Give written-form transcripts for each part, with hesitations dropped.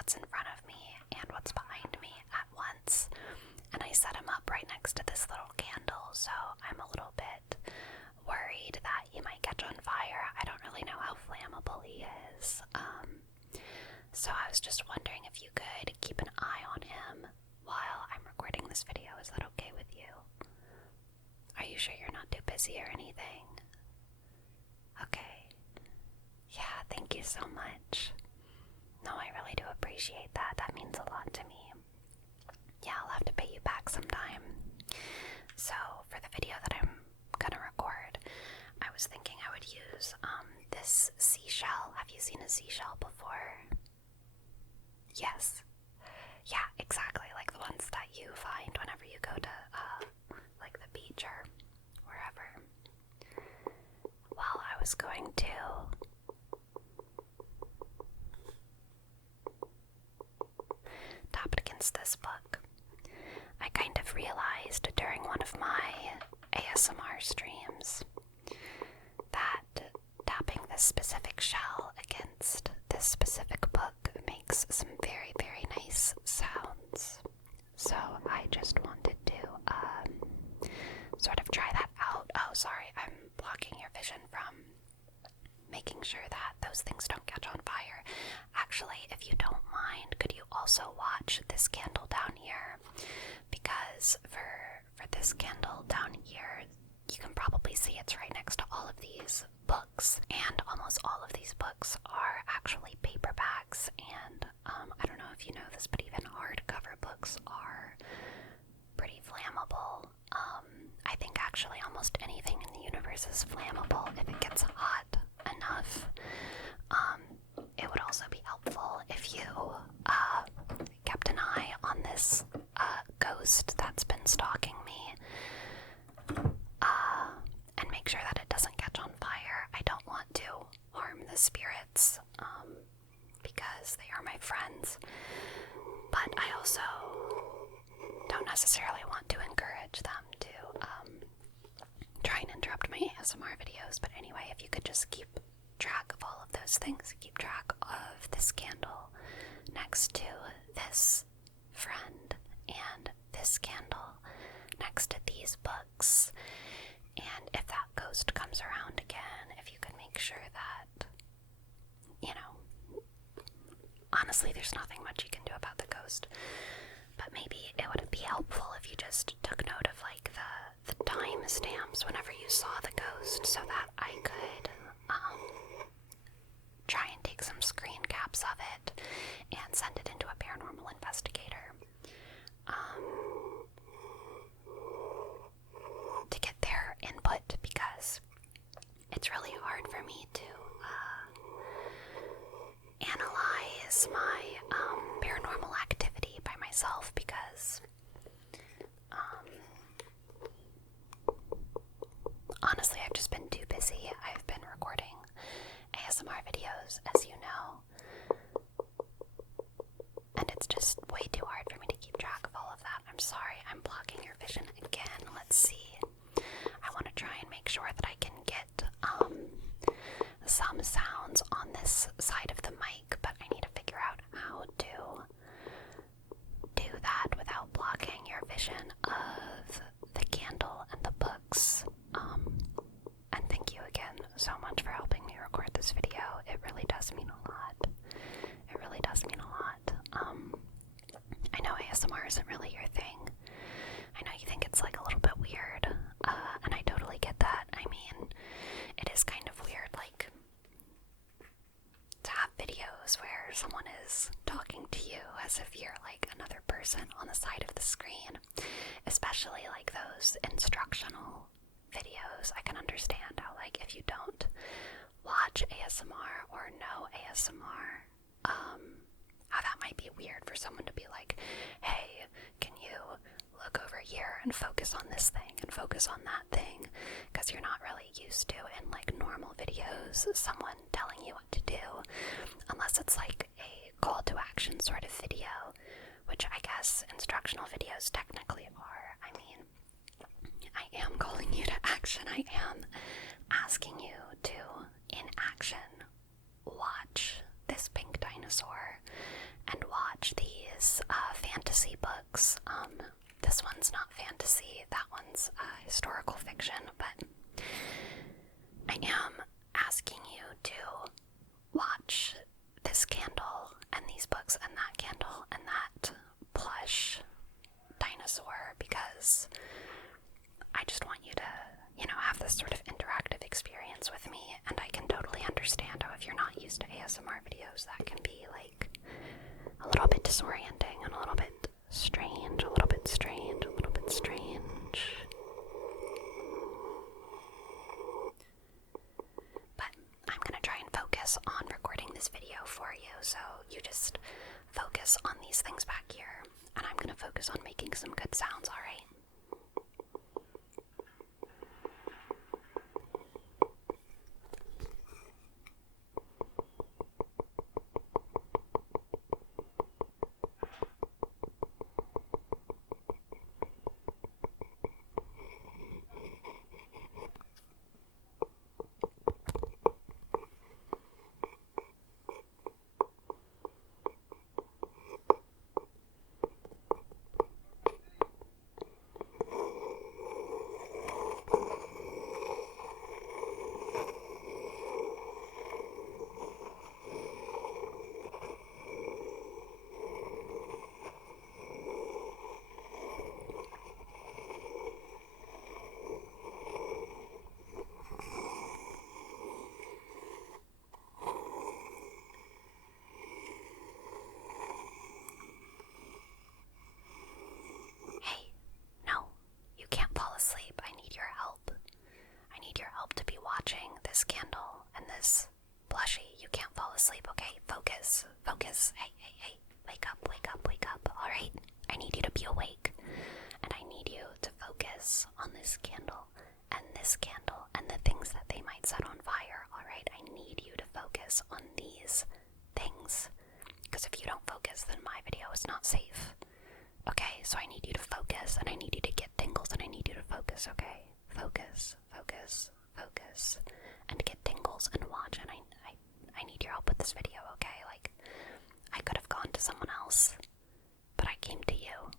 what's in front of me and what's behind me at once. And I set him up right next to this little candle, so I'm a little bit worried that he might catch on fire. I don't really know how flammable he is. So I was just wondering if you could keep an eye on him while I'm recording this video. Is that okay with you? Are you sure you're not too busy or anything? Okay. Yeah, thank you so much. No, I really do appreciate that. That means a lot to me. Yeah, I'll have to pay you back sometime. So, for the video that I'm gonna record, I was thinking I would use this seashell. Have you seen a seashell before? Yes. Yeah, exactly, like the ones that you find whenever you go to, like the beach or wherever. Well, I was going to tap it against this book. I kind of realized during one of my ASMR streams that tapping this specific shell against this specific book makes some very, very nice sounds. So I just wanted to sort of try that out. Oh, sorry, I'm blocking your vision from making sure that those things don't catch on fire. Actually, if you don't mind, could you also watch this candle down here? Because for this candle down here, you can probably see it's right next to all of these books, and almost all of these books are actually paperbacks, and I don't know if you know this, but even hardcover books are pretty flammable. I think actually almost anything in the universe is flammable if it gets hot enough. It would also be helpful if you kept an eye on this ghost that's been stalking me, and make sure that it doesn't catch on fire. I don't want to harm the spirits, because they are my friends, but I also don't necessarily want to encourage them to try and interrupt my ASMR videos. But anyway, if you could just keep track of all of those things, keep track of this candle next to this friend and this candle next to these books, and if that ghost comes around again, if you could make sure that, you know, honestly there's nothing much you can do about the ghost, but maybe it would be helpful if you just took note of like the time stamps whenever you saw the ghost, so that I could try and take some screen caps of it and send it into a paranormal investigator to get their input, because it's really hard for me to analyze my paranormal activity by myself, because honestly I've just been too busy. I've been recording ASMR videos, as you know, and it's just way too hard for me to keep track of all of that. I'm sorry, I'm blocking your vision again. Let's see. I want to try and make sure that I can get some sounds on this side of the mic, but I need to figure out how to do that without blocking your vision of the candle and the books. And thank you again so much for helping me record this video. It really does mean a lot. It really does mean a lot. I know ASMR isn't really your thing. I know you think it's like a little bit weird, and I totally get that. I mean, it is kind of weird, like, to have videos where someone is talking to you as if you're like another person on the side of the screen, especially like those instructional videos. I can understand how, like, if you don't watch ASMR or know ASMR, how that might be weird for someone to be like, hey, can you look over here and focus on this thing and focus on that thing, because you're not really used to, in like normal videos, someone telling you what to do, unless it's like a call to action sort of video, which I guess instructional videos technically are. I mean, I am calling you to action. I am asking you to, in action, watch this pink dinosaur and watch these fantasy books. This one's not fantasy, that one's historical fiction, but I am asking you to watch this candle and these books and that candle and that plush dinosaur, because I just want you to, have this sort of interactive experience with me, and I can totally understand how if you're not used to ASMR videos, that can be like a little bit disorienting and a little bit strange, a little bit strange, a little bit strange. But I'm gonna try and focus on recording this video for you, so you just focus on these things back here, and I'm gonna focus on making some good sounds, alright? Hey, no, you can't fall asleep. I need your help. I need your help to be watching this candle and this plushie. You can't fall asleep, okay? Focus, focus. Hey, hey, hey, wake up, wake up, wake up, alright? I need you to be awake, and I need you to focus on this candle and the things that they might set on fire, alright? I need you to focus on these things, because if you don't focus, then my video is not safe. Okay, so I need you to focus, and I need you to get tingles, and I need you to focus, okay? Focus, focus, focus, and get tingles and watch, and I need your help with this video, okay? Like, I could have gone to someone else, but I came to you.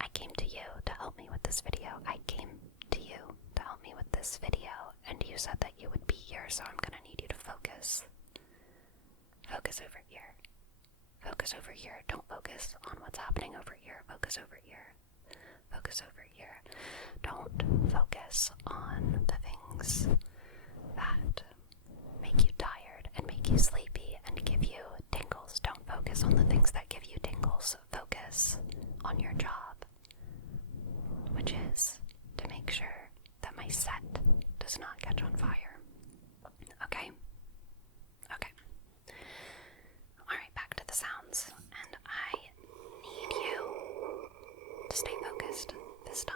I came to you to help me with this video. I came to you to help me with this video, and you said that you would be here, so I'm gonna need you to focus. Focus over here. Focus over here. Don't focus on what's happening over here. Focus over here. Focus over here. Don't focus on the things that make you tired and make you sleepy and give you tingles. Don't focus on the things that give you tingles. Focus on your job, which is to make sure that my set does not catch on fire. Okay? Okay. Alright, back to the sounds, and I need you to stay focused this time.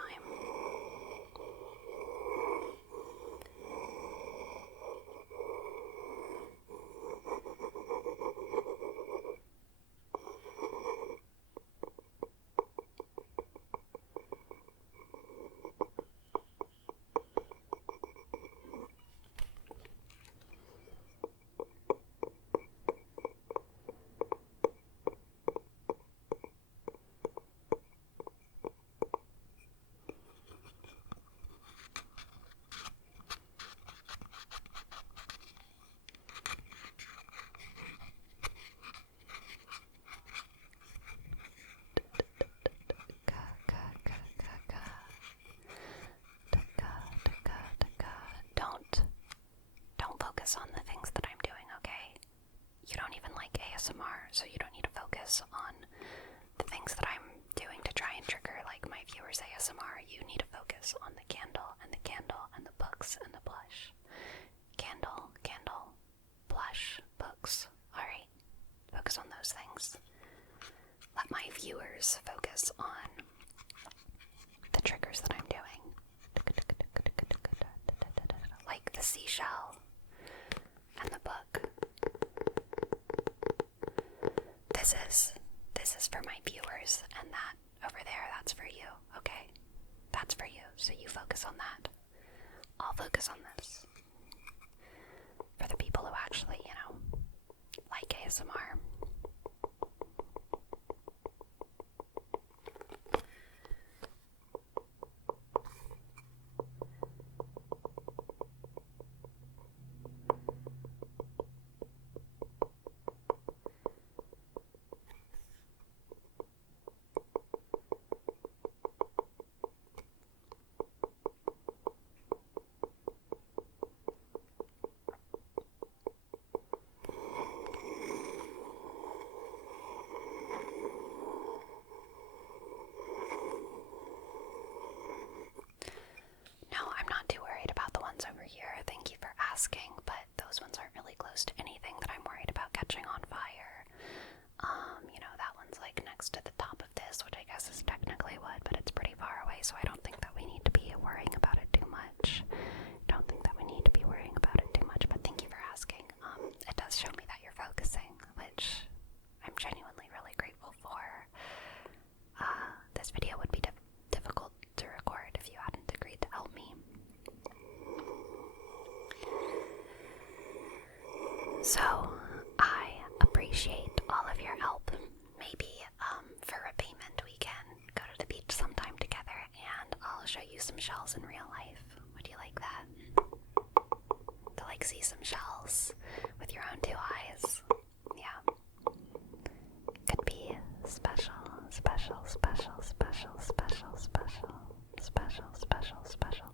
Don't focus on the things that I'm doing, okay? You don't even like ASMR, so you don't need to focus on the things that I'm doing to try and trigger, like, my viewers' ASMR. You need to focus on the candle and the books and the blush. Candle, candle, blush, books. Alright? Focus on those things. Let my viewers focus on the triggers that I'm doing. Like the seashell and the book. This is for my viewers, and that over there, that's for you, okay? That's for you, so you focus on that. I'll focus on this. For the people who actually, like ASMR. all of your help. Maybe for repayment we can go to the beach sometime together and I'll show you some shells in real life. Would you like that? To like see some shells with your own two eyes. Yeah. Could be special, special, special, special, special, special, special, special, special.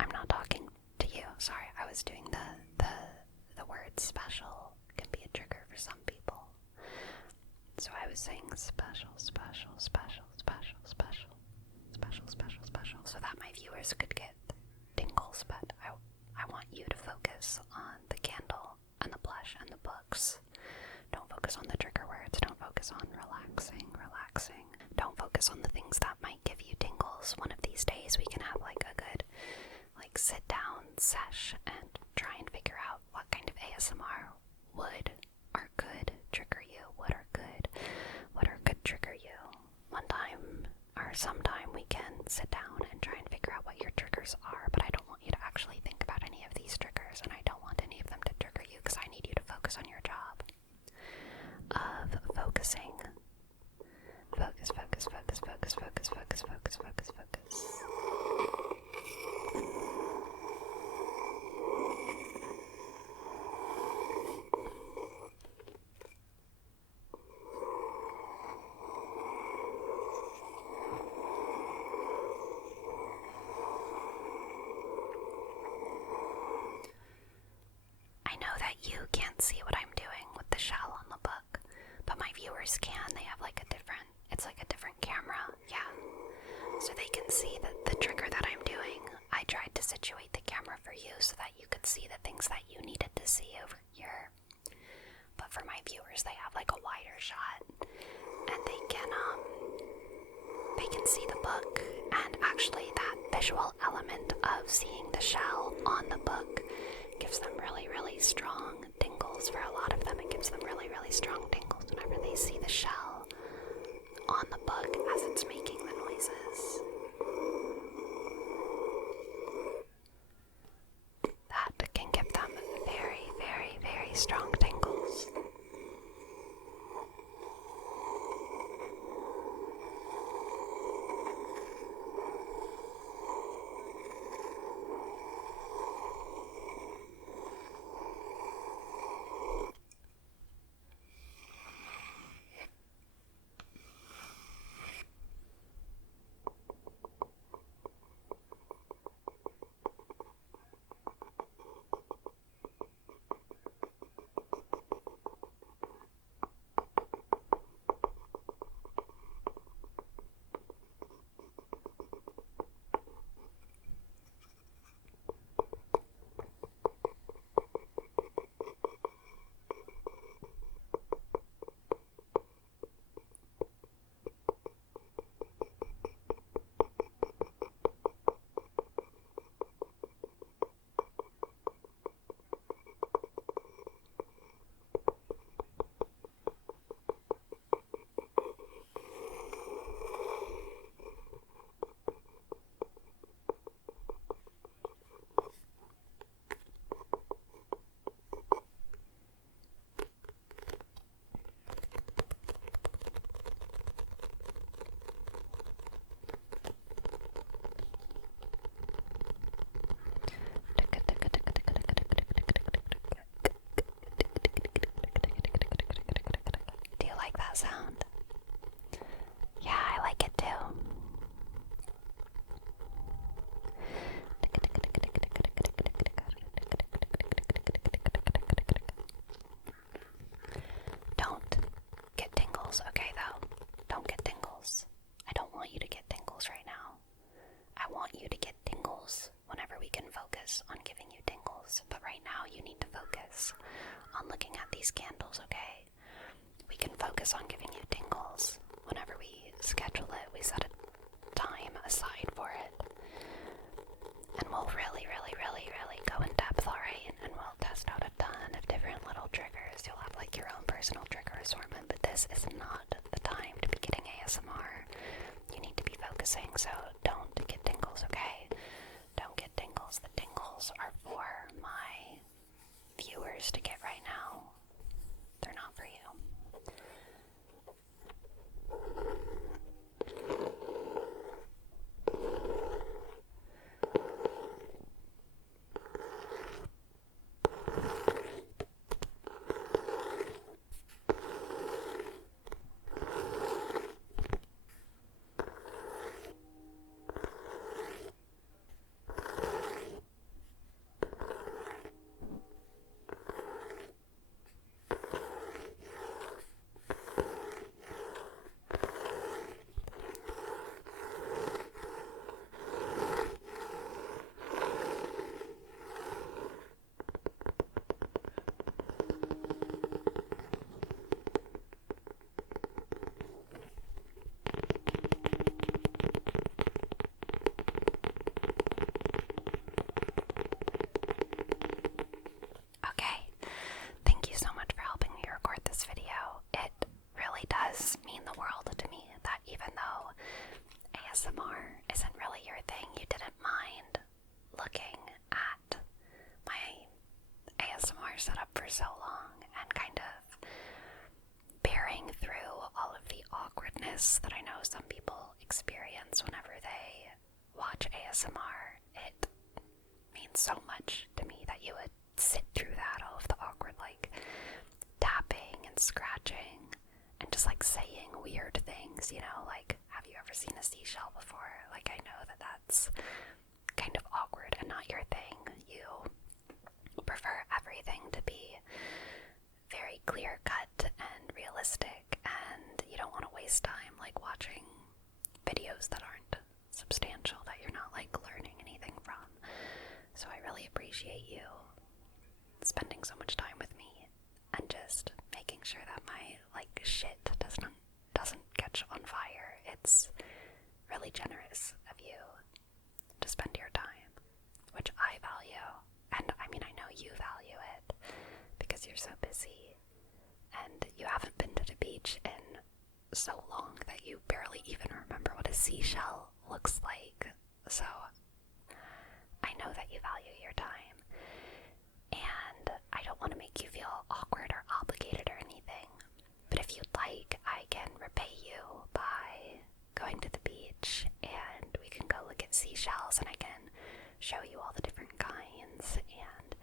I'm not talking to you. Sorry, I was doing the word special can be a trigger for some people. So I was saying special, special, special, special, special, special, special, special, so that my viewers could get tingles, but I want you to focus on the candle and the blush and the books. Don't focus on the trigger words. Don't focus on relaxing, relaxing. Don't focus on the things that might give you tingles. One of these days we can have like a good sit down sesh and try and figure out what kind of ASMR would or could trigger you. What or could trigger you. One time or sometime we can sit down and try and figure out what your triggers are, but I don't want you to actually think about any of these triggers, and I don't want any of them to trigger you because I need you to focus on your job of focusing. Focus, focus, focus, focus, focus, focus, focus, focus, focus. I know that you can't see what I'm doing with the shell on the book, but my viewers can. They have it's like a different camera, yeah. So they can see the trigger that I'm doing. I tried to situate the camera for you so that you could see the things that you needed to see over here. But for my viewers, they have like a wider shot, and they can see the book, and actually that visual element of seeing the shell on the book gives them really, really strong tingles. For a lot of them, it gives them really, really strong tingles whenever they see the shell on the book as it's making the noises. That can give them very, very, very strong tingles. Sound. Yeah, I like it too. Don't get tingles, okay though? Don't get tingles. I don't want you to get tingles right now. I want you to get tingles whenever we can focus on giving you tingles, but right now you need to focus on looking at these candles, okay? We can focus on giving you tingles whenever we schedule it. We set a time aside for it. And we'll really, really, really, really go in depth, alright? And we'll test out a ton of different little triggers. You'll have like your own personal trigger assortment, but this is not the time to be getting ASMR. You need to be focusing, so don't get tingles, okay? Don't get tingles. The tingles are for my viewers to get right now. awkwardness that I know some people experience whenever they watch ASMR. It means so much to me that you would sit through that, all of the awkward, like, tapping and scratching and just, like, saying weird things, you know, like, have you ever seen a seashell before? Like, I know that that's kind of awkward and not your thing. You prefer everything to be very clear-cut and realistic, and you don't want to waste time, like, watching videos that aren't substantial, that you're not, like, learning anything from. So I really appreciate you spending so much time with me and just making sure that my, like, shit doesn't catch on fire. It's really generous of you to spend your time, which I value, and I mean, I know you value it because you're so busy and you haven't been to the beach in so long that you barely even remember what a seashell looks like. So I know that you value your time, and I don't want to make you feel awkward or obligated or anything, but if you'd like, I can repay you by going to the beach and we can go look at seashells and I can show you all the different kinds, and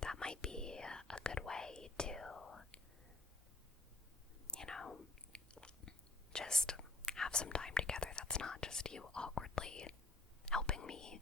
that might be a good way to, you know, just have some time together that's not just you awkwardly helping me